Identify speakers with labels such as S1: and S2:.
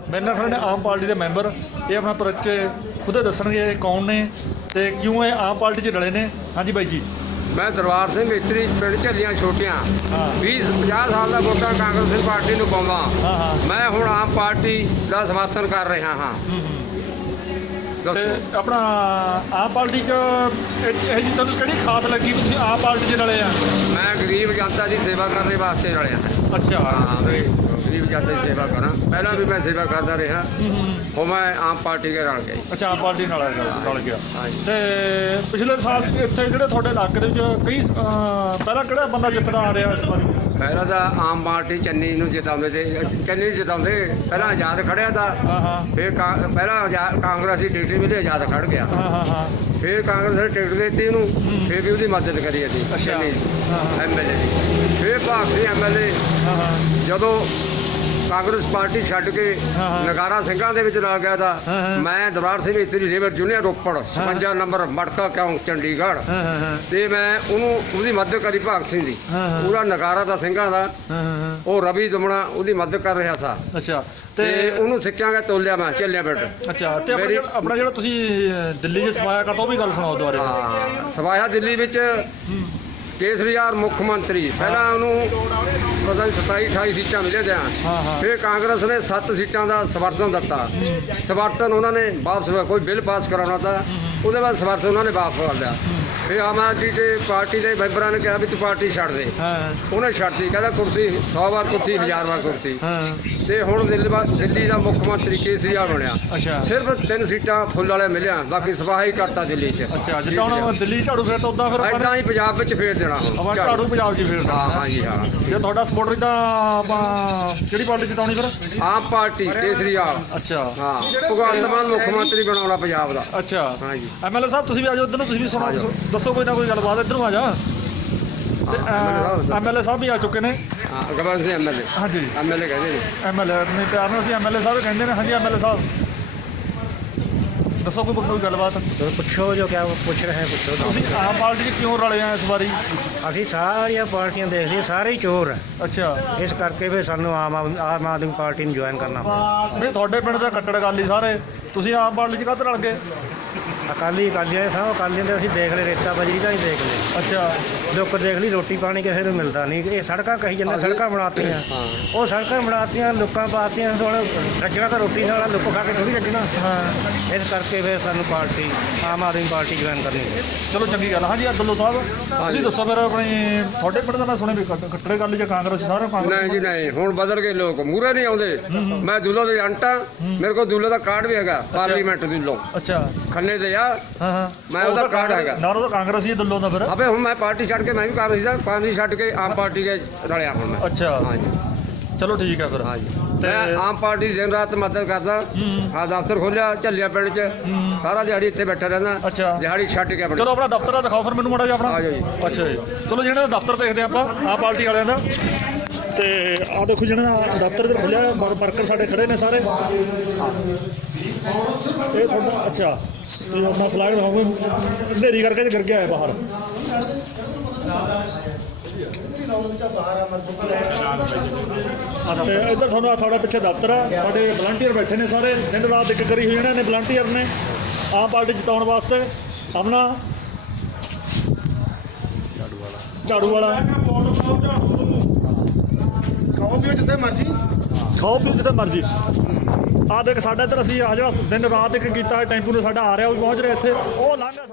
S1: ਮੇਰੇ ਨਾਲ ਖੜੇ ਨੇ ਆਮ ਪਾਰਟੀ ਦੇ ਮੈਂਬਰ। ਇਹ ਆਪਣਾ ਪਰਿਚੈ ਖੁਦ ਦੱਸਣਗੇ ਕੌਣ ਨੇ ਤੇ ਕਿਉਂ ਇਹ ਆਮ ਪਾਰਟੀ 'ਚ ਰਲੇ ਨੇ। ਹਾਂਜੀ ਬਾਈ ਜੀ।
S2: ਮੈਂ ਦਰਬਾਰ ਸਿੰਘ ਇਤਰੀ ਪਿੰਡ ਝੱਲੀਆਂ ਛੋਟੀਆਂ 20-50 ਸਾਲ ਦਾ ਵੋਟਾਂ ਕਾਂਗਰਸ ਪਾਰਟੀ ਨੂੰ ਪਾਉਂਦਾ। ਮੈਂ ਹੁਣ ਆਮ ਪਾਰਟੀ ਦਾ ਸਮਰਥਨ ਕਰ ਰਿਹਾ ਹਾਂ।
S1: ਤੇ ਆਪਣਾ ਆਮ ਪਾਰਟੀ 'ਚ ਇਹ ਜੀ ਤੁਹਾਨੂੰ ਕਿਹੜੀ ਖਾਸ ਲੱਗੀ ਵੀ ਤੁਸੀਂ ਆਮ ਪਾਰਟੀ 'ਚ ਰਲੇ ਆ?
S2: ਮੈਂ ਗਰੀਬ ਜਨਤਾ ਦੀ ਸੇਵਾ ਕਰਨ ਵਾਸਤੇ ਰਲਿਆ।
S1: ਅੱਛਾ।
S2: ਹਾਂ ਵੀ ਗਰੀਬ ਜਨਤਾ ਦੀ ਸੇਵਾ ਕਰਾਂ। ਪਹਿਲਾਂ ਵੀ ਮੈਂ ਸੇਵਾ ਕਰਦਾ ਰਿਹਾ। ਹੁਣ ਮੈਂ ਆਮ ਪਾਰਟੀ ਦੇ ਰਲ ਗਿਆ।
S1: ਅੱਛਾ, ਆਮ ਪਾਰਟੀ ਨਾਲ ਰਲ ਗਿਆ।
S2: ਹਾਂਜੀ।
S1: ਤੇ ਪਿਛਲੇ ਸਾਲ ਇੱਥੇ ਜਿਹੜੇ ਤੁਹਾਡੇ ਇਲਾਕੇ ਦੇ ਵਿੱਚ ਕਈ ਪਹਿਲਾਂ ਕਿਹੜਾ ਬੰਦਾ ਜਿੱਤਦਾ ਆ ਰਿਹਾ ਇਸ ਵਾਰੀ?
S2: ਪਹਿਲਾਂ ਤਾਂ ਆਮ ਪਾਰਟੀ ਚੰਨੀ ਨੂੰ ਜਿਤਾਉਂਦੇ ਤੇ ਚੰਨੀ ਜਿਤਾਉਂਦੇ। ਪਹਿਲਾਂ ਆਜ਼ਾਦ ਖੜਿਆ ਤਾਂ ਫਿਰ ਪਹਿਲਾਂ ਕਾਂਗਰਸੀ ਟਿਕਟ ਮਿਲੀ, ਆਜ਼ਾਦ ਖੜ ਗਿਆ। ਫਿਰ ਕਾਂਗਰਸ ਨੇ ਟਿਕਟ ਦਿੱਤੀ ਉਹਨੂੰ, ਫਿਰ ਵੀ ਉਹਦੀ ਮਦਦ ਕਰੀ ਅਸੀਂ ਚੰਨੀ MLA ਦੀ। ਫਿਰ ਭਾਰਤੀ MLA ਜਦੋਂ ਕਾਂਗਰਸ ਪਾਰਟੀ ਛੱਡ ਕੇ ਨਗਾਰਾ ਸਿੰਘਾਂ ਦੇ ਵਿੱਚ ਰਲ ਗਿਆ ਤਾਂ ਮੈਂ ਦਰਬਾਰ ਸਿੰਘ ਇਤਰੀ ਲੇਬਰ ਯੂਨੀਅਨ ਰੋਪੜ 56 ਨੰਬਰ ਮੜਕਾ ਕਿਉਂ ਚੰਡੀਗੜ੍ਹ ਤੇ ਮੈਂ ਉਹਦੀ ਮਦਦ ਕਰੀ ਭਗਤ ਸਿੰਘ ਦੀ। ਉਹਦਾ ਨਗਾਰਾ ਦਾ ਸਿੰਘਾਂ ਦਾ ਉਹ ਰਵੀ ਦਮਣਾ ਉਹਦੀ ਮਦਦ ਕਰ ਰਿਹਾ ਸੀ।
S1: ਅੱਛਾ।
S2: ਤੇ ਉਹਨੂੰ ਸਿੱਕਿਆਂ ਕੇ ਤੋਲਿਆ ਮੈਂ ਚੱਲਿਆ ਬੈਠ।
S1: ਅੱਛਾ। ਤੇ ਆਪਣਾ ਜਿਹੜਾ ਤੁਸੀਂ ਦਿੱਲੀ 'ਚ ਸਫਾਇਆ ਕਰਤਾ ਉਹ ਵੀ ਗੱਲ ਸੁਣਾਓ ਦੁਬਾਰੇ।
S2: ਹਾਂ, ਸਫਾਇਆ ਦਿੱਲੀ ਵਿੱਚ ਕੇਸਰੀਵਾਲ ਮੁੱਖ ਮੰਤਰੀ। ਪਹਿਲਾਂ ਉਹਨੂੰ ਪਤਾ ਨਹੀਂ 27-28 ਸੀਟਾਂ ਮਿਲੇ ਜਾਂ ਫਿਰ ਕਾਂਗਰਸ ਨੇ 7 ਸੀਟਾਂ ਦਾ ਸਮਰਥਨ ਦਿੱਤਾ। ਸਮਰਥਨ ਉਹਨਾਂ ਨੇ ਵਾਪਸ ਕੋਈ ਬਿੱਲ ਪਾਸ ਕਰਾਉਣਾ ਤਾਂ ਉਹਦੇ ਬਾਅਦ ਸਮਰਥਨ ਉਹਨਾਂ ਨੇ ਵਾਪਸ ਕਰ ਲਿਆ। ਫਿਰ ਆਮ ਆਦਮੀ ਦੇ ਪਾਰਟੀ ਦੇ ਮੈਂਬਰਾਂ ਨੇ ਕਿਹਾ ਵੀ ਤੂੰ ਪਾਰਟੀ ਛੱਡ ਦੇ। ਉਹਨੇ ਛੱਡਤੀ, ਕਹਿੰਦਾ ਕੁਰਸੀ 100 ਵਾਰ ਕੁਰਸੀ 1000 ਵਾਰ ਕੁਰਸੀ। ਤੇ ਹੁਣ ਦਿੱਲੀ ਦਾ ਮੁੱਖ ਮੰਤਰੀ ਕੇਸਰੀਵਾਲ ਬਣਿਆ। ਸਿਰਫ 3 ਸੀਟਾਂ ਫੁੱਲ ਵਾਲੇ ਮਿਲਿਆ, ਬਾਕੀ ਸਫਾਈ ਕਰਤਾ ਦਿੱਲੀ 'ਚ।
S1: ਅੱਛਾ, ਜਿੱਦਾਂ ਹੁਣ ਦਿੱਲੀ ਝਾੜੂ ਫੇਰ ਤਾਂ ਉਦਾਂ ਫਿਰ
S2: ਏਦਾਂ ਹੀ ਪੰਜਾਬ ਵਿੱਚ ਫੇਰ ਦੇਣਾ ਹੁਣ
S1: ਝਾੜੂ ਪੰਜਾਬ 'ਚ ਫੇਰ।
S2: ਹਾਂਜੀ ਹਾਂ।
S1: ਜੇ ਤੁਹਾਡਾ ਸਪੋਰਟਰ ਤਾਂ ਆਪਾਂ ਕਿਹੜੀ ਪਾਰਟੀ ਜਿਤਾਉਣੀ ਫਿਰ?
S2: ਆਮ ਪਾਰਟੀ ਕੇਸਰੀਵਾਲ।
S1: ਅੱਛਾ।
S2: ਹਾਂ, ਭਗਵੰਤ ਮਾਨ ਮੁੱਖ ਮੰਤਰੀ ਬਣਾਉਣਾ ਪੰਜਾਬ ਦਾ।
S1: ਅੱਛਾ।
S2: ਹਾਂਜੀ।
S1: MLA ਸਾਹਿਬ ਤੁਸੀਂ ਵੀ ਆ ਜਾਓ ਇੱਧਰ ਨੂੰ, ਤੁਸੀਂ ਵੀ ਸੁਣੋ, ਦੱਸੋ ਕੋਈ ਨਾ ਕੋਈ ਗੱਲਬਾਤ। ਇੱਧਰ ਨੂੰ ਆ ਜਾ। ਤੇ MLA ਸਾਹਿਬ ਵੀ ਆ ਚੁੱਕੇ ਨੇ।
S2: Governor Singh MLA।
S1: ਹਾਂਜੀ,
S2: MLA ਕਹਿੰਦੇ ਨੇ।
S1: MLA ਨਹੀਂ ਪਿਆਰ ਨਾਲ ਅਸੀਂ MLA ਸਾਹਿਬ ਕਹਿੰਦੇ ਨੇ। ਹਾਂਜੀ MLA ਸਾਹਿਬ ਦੱਸੋ ਕੋਈ ਗੱਲਬਾਤ।
S3: ਪੁੱਛੋ ਜੋ ਕਿਆ ਪੁੱਛ ਰਹੇ ਪੁੱਛੋ।
S1: ਤੁਸੀਂ ਆਮ ਪਾਰਟੀ 'ਚ ਕਿਉਂ ਰਲੇ ਆ ਇਸ ਵਾਰੀ?
S3: ਅਸੀਂ ਸਾਰੀਆਂ ਪਾਰਟੀਆਂ ਦੇਖਦੇ, ਸਾਰੇ ਹੀ ਚੋਰ ਹੈ।
S1: ਅੱਛਾ।
S3: ਇਸ ਕਰਕੇ ਫਿਰ ਸਾਨੂੰ ਆਮ ਆਦਮੀ ਪਾਰਟੀ ਨੂੰ ਜੁਆਇਨ ਕਰਨਾ ਪਿਆ।
S1: ਨਹੀਂ, ਤੁਹਾਡੇ ਪਿੰਡ ਦੇ ਕੱਟੜ ਅਕਾਲੀ ਸਾਰੇ, ਤੁਸੀਂ ਆਮ ਪਾਰਟੀ 'ਚ ਕਾਹਤੇ ਰਲ ਗਏ?
S3: ਅਕਾਲੀਆਂ ਸਭ ਅਕਾਲੀਆਂ ਦੇ ਅਸੀਂ ਦੇਖ ਲਏ, ਰੇਤਾ ਬਜਰੀ ਦਾ ਹੀ ਦੇਖ ਲਏ।
S1: ਅੱਛਾ।
S3: ਲੋਕ ਦੇਖ ਲਈ, ਰੋਟੀ ਪਾਣੀ ਕਿਸੇ ਨੂੰ ਮਿਲਦਾ ਨਹੀਂ। ਇਹ ਸੜਕਾਂ ਕਹੀ ਜਾਂਦੇ, ਸੜਕਾਂ ਬਣਾਤੀਆਂ। ਉਹ ਸੜਕਾਂ ਬਣਾਤੀਆਂ, ਲੋਕਾਂ ਪਾਤੀਆਂ। ਹੁਣ ਰੱਜਣਾ ਤਾਂ ਰੋਟੀ ਨਾਲ, ਲੋਕ ਖਾ ਕੇ ਥੋੜ੍ਹੀ ਰੱਜਣਾ। ਇਸ ਕਰਕੇ ਫਿਰ ਸਾਨੂੰ party Aam Aadmi party join ਕਰਨੀ।
S1: ਚਲੋ ਚੰਗੀ ਗੱਲ। ਹਾਂਜੀ ਅਬਦੁੱਲੋ ਸਾਹਿਬ ਤੁਸੀਂ ਦੱਸੋ ਫਿਰ ਆਪਣੀ, ਤੁਹਾਡੇ ਪਿੰਡ ਦਾ ਮੈਂ ਸੁਣਿਆ ਵੀ ਕੱਟੜੇ ਅਕਾਲੀ ਜਾਂ ਕਾਂਗਰਸ ਸਾਰੇ ਕਾਂਗਰਸ?
S2: ਨਹੀਂ ਜੀ ਨਹੀਂ, ਹੁਣ ਬਦਲ ਗਏ ਲੋਕ, ਮੂਹਰੇ ਨਹੀਂ ਆਉਂਦੇ। ਮੈਂ ਦੁੱਲੋ ਦੇ ਏਜੰਟ ਆ, ਮੇਰੇ ਕੋਲ ਦੁੱਲੋ ਦਾ ਕਾਰਡ ਵੀ ਹੈਗਾ ਪਾਰਲੀਮੈਂਟ ਦੁੱਲੋ।
S1: ਅੱਛਾ।
S2: ਖੰਨੇ ਦੇ ਆ।
S1: ਹਾਂ।
S2: ਮੈਂ ਉਹਦਾ ਕਾਰਡ ਹੈਗਾ।
S1: ਨਾਰੋ ਤਾਂ ਕਾਂਗਰਸ ਹੀ ਦੁੱਲੋ ਦਾ ਫਿਰ।
S2: ਅਬੇ ਹੁਣ ਮੈਂ ਪਾਰਟੀ ਛੱਡ ਕੇ, ਮੈਂ ਵੀ ਕਾਂਗਰਸ ਦਾ ਪਾਰਟੀ ਛੱਡ ਕੇ ਆਮ ਪਾਰਟੀ ਦੇ ਰਲਿਆ ਹੁਣ ਮੈਂ।
S1: ਅੱਛਾ।
S2: ਹਾਂਜੀ।
S1: ਚਲੋ ਠੀਕ ਹੈ ਫਿਰ।
S2: ਹਾਂਜੀ। ਮੈਂ ਆਮ ਪਾਰਟੀ ਦਿਨ ਰਾਤ ਮਦਦ ਕਰਦਾ। ਆ ਦਫ਼ਤਰ ਖੋਲਿਆ ਝੱਲੀਆਂ ਪਿੰਡ 'ਚ, ਸਾਰਾ ਦਿਹਾੜੀ ਇੱਥੇ ਬੈਠਾ ਰਹਿੰਦਾ।
S1: ਅੱਛਾ।
S2: ਦਿਹਾੜੀ ਛੱਡ ਕੇ ਆਪਣੀ।
S1: ਚਲੋ ਆਪਣਾ ਦਫ਼ਤਰ ਦਾ ਦਿਖਾਓ ਫਿਰ ਮੈਨੂੰ ਮਾੜਾ ਜਿਹਾ ਆਪਣਾ।
S2: ਆ ਜਾਓ ਜੀ।
S1: ਅੱਛਾ ਜੀ। ਚਲੋ ਜਿਹੜਾ ਦਫ਼ਤਰ ਦੇਖਦੇ ਆਪਾਂ ਆਮ ਪਾਰਟੀ ਵਾਲਿਆਂ ਦਾ। ਤੇ ਆਹ ਦੇਖੋ ਜਿਹੜਾ ਦਫ਼ਤਰ ਦੇ ਖੁੱਲਿਆ, ਵਰਕਰ ਸਾਡੇ ਖੜੇ ਨੇ ਸਾਰੇ। ਇਹ ਤੁਹਾਡਾ ਅੱਛਾ ਤੇ ਆਪਣਾ ਫਲੈਗ ਦਿਖਾਓਗੇ, ਹਨੇਰੀ ਕਰਕੇ ਗਿਰ ਗਿਆ ਹੈ ਬਾਹਰ। ਤੇ ਇੱਧਰ ਤੁਹਾਨੂੰ ਤੁਹਾਡਾ ਪਿੱਛੇ ਦਫ਼ਤਰ ਆ, ਸਾਡੇ ਵਲੰਟੀਅਰ ਬੈਠੇ ਨੇ ਸਾਰੇ, ਦਿਨ ਰਾਤ ਇੱਕ ਕਰੀ ਹੋਈ ਇਹਨਾਂ ਨੇ ਵਲੰਟੀਅਰ ਨੇ ਆਮ ਪਾਰਟੀ ਜਿਤਾਉਣ ਵਾਸਤੇ। ਆਪਣਾ ਝਾੜੂ ਵਾਲਾ ਖਾਓ ਪੀਓ ਜਿੱਥੇ ਮਰਜੀ। ਆਹ ਦੇਖ ਸਾਡਾ ਇੱਧਰ ਅਸੀਂ ਆ ਜਿਹੜਾ ਦਿਨ ਰਾਤ ਇੱਕ ਕੀਤਾ ਟੈਂਪੂ ਨੇ ਸਾਡਾ ਆ ਰਿਹਾ, ਉਹ ਵੀ ਪਹੁੰਚ ਰਿਹਾ ਇੱਥੇ। ਉਹ ਲੰਘ